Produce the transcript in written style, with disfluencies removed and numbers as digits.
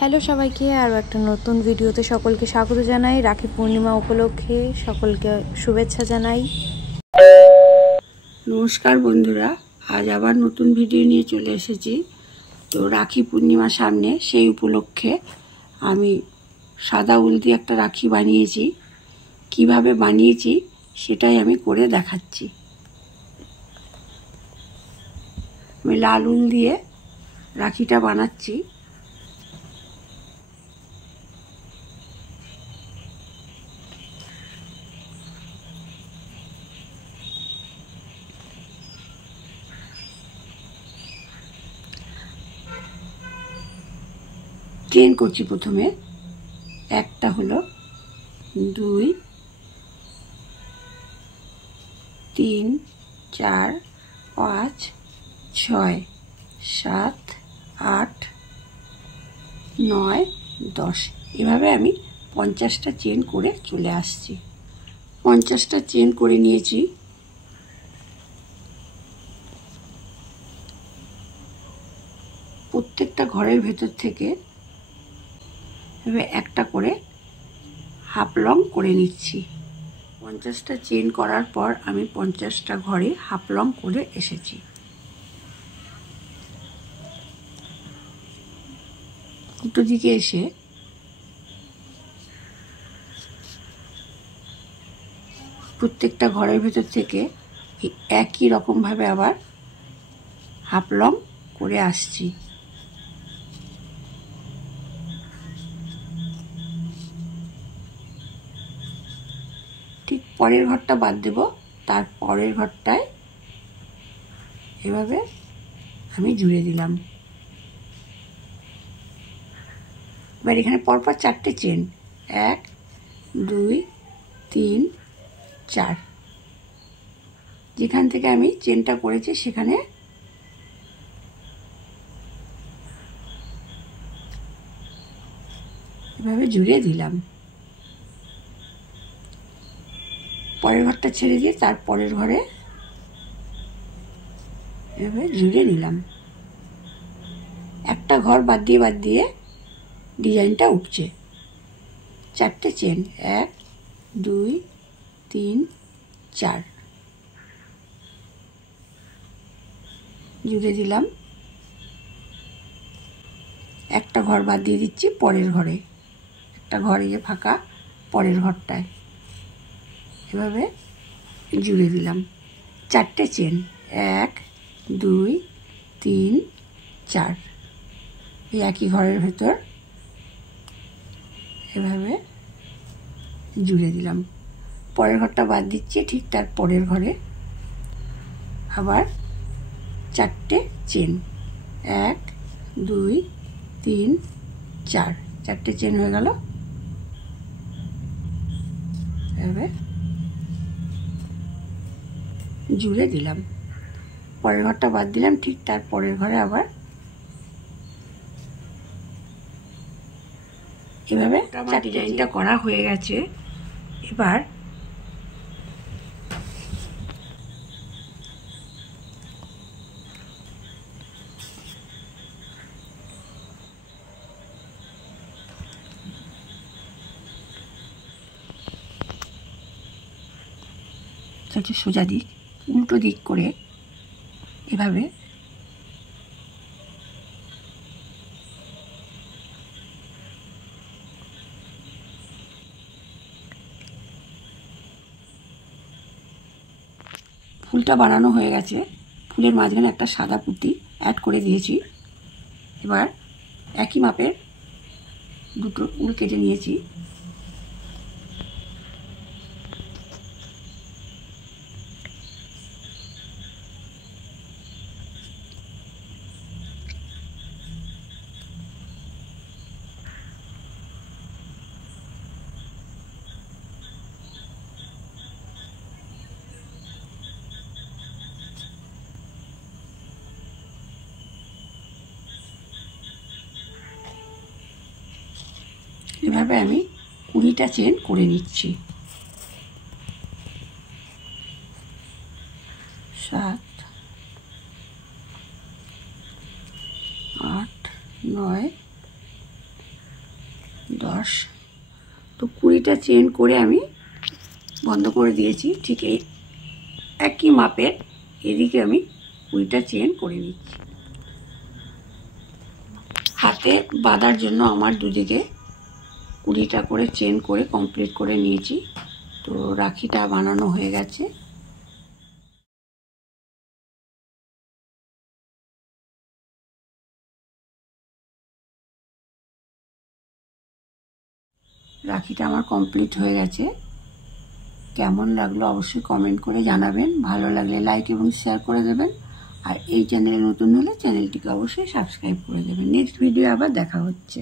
Hello সবাইকে, আরও একটা নতুন ভিডিওতে সকলকে স্বাগত জানাই। রাখি পূর্ণিমা উপলক্ষে সকলকে শুভেচ্ছা জানাই। নমস্কার বন্ধুরা, আজ আবার নতুন ভিডিও নিয়ে চলে এসেছি। তো রাখি পূর্ণিমা সামনে, সেই উপলক্ষে আমি সাদা উল দিয়ে একটা রাখি বানিয়েছি। কিভাবে বানিয়েছি সেটাই আমি করে দেখাচ্ছি। আমি লাল উল দিয়ে রাখিটা বানাচ্ছি। চেন করছি। প্রথমে একটা হলো, 2 3 4 5 6 7 8 9 10। এভাবে আমি 50টা চেন করে চলে আসছি। 50টা চেন করে নিয়েছি। প্রত্যেকটা ঘরের ভেতর থেকে এভাবে একটা করে হাফ লং করে নিচ্ছি। 50টা চেন করার পর আমি 50টা ঘরে হাফ লং করে এসেছি। উল্টো দিকে এসে প্রত্যেকটা ঘরের ভেতর থেকে একই রকমভাবে আবার হাফ লং করে আসছি। ঠিক পরের ঘরটা বাদ দেব, তার পরের ঘরটায় এভাবে আমি জুড়ে দিলাম। এবার এখানে পরপর 4টে চেন, 1 2 3 4। যেখান থেকে আমি চেনটা করেছি সেখানে এভাবে জুড়ে দিলাম। পরের ঘরটা ছেড়ে দিয়ে তার পরের ঘরে এভাবে জুড়ে নিলাম। একটা ঘর বাদ দিয়ে ডিজাইনটা উঠছে। 4টে চেন, 1 2 3 4 জুড়ে দিলাম। একটা ঘর বাদ দিয়ে দিচ্ছি পরের ঘরে, একটা ঘর এই যে ফাঁকা, পরের ঘরটায় এভাবে জুড়ে দিলাম। 4টে চেন, 1 2 3 4। এই একই ঘরের ভেতর এভাবে জুড়ে দিলাম। পরের ঘরটা বাদ দিচ্ছি, ঠিক তার পরের ঘরে আবার 4টে চেন, 1 2 3 4। 4টে চেন হয়ে গেল। এভাবে জুড়ে দিলাম। পরের ঘরটা বাদ দিলাম, ঠিক তার পরের ঘরে আবার এভাবে ডিজাইনটা করা হয়ে গেছে। এবার সোজা দিক, উল্টো দিক করে এভাবে ফুলটা বানানো হয়ে গেছে। ফুলের মাঝখানে একটা সাদা পুঁতি অ্যাড করে দিয়েছি। এবার একই মাপের দুটো উল কেটে নিয়েছি। এভাবে আমি 20টা চেন করে নিচ্ছি। 7 8 9 10। তো 20টা চেন করে আমি বন্ধ করে দিয়েছি। ঠিক এই একই মাপের এদিকে আমি 20টা চেন করে নিচ্ছি। হাতে বাঁধার জন্য আমার দুদিকে 20টা করে চেন করে কমপ্লিট করে নিয়েছি। তো রাখিটা বানানো হয়ে গেছে। রাখিটা আমার কমপ্লিট হয়ে গেছে। কেমন লাগলো অবশ্যই কমেন্ট করে জানাবেন। ভালো লাগলে লাইক এবং শেয়ার করে দেবেন। আর এই চ্যানেলে নতুন হলে চ্যানেলটিকে অবশ্যই সাবস্ক্রাইব করে দেবেন। নেক্সট ভিডিও আবার দেখা হচ্ছে।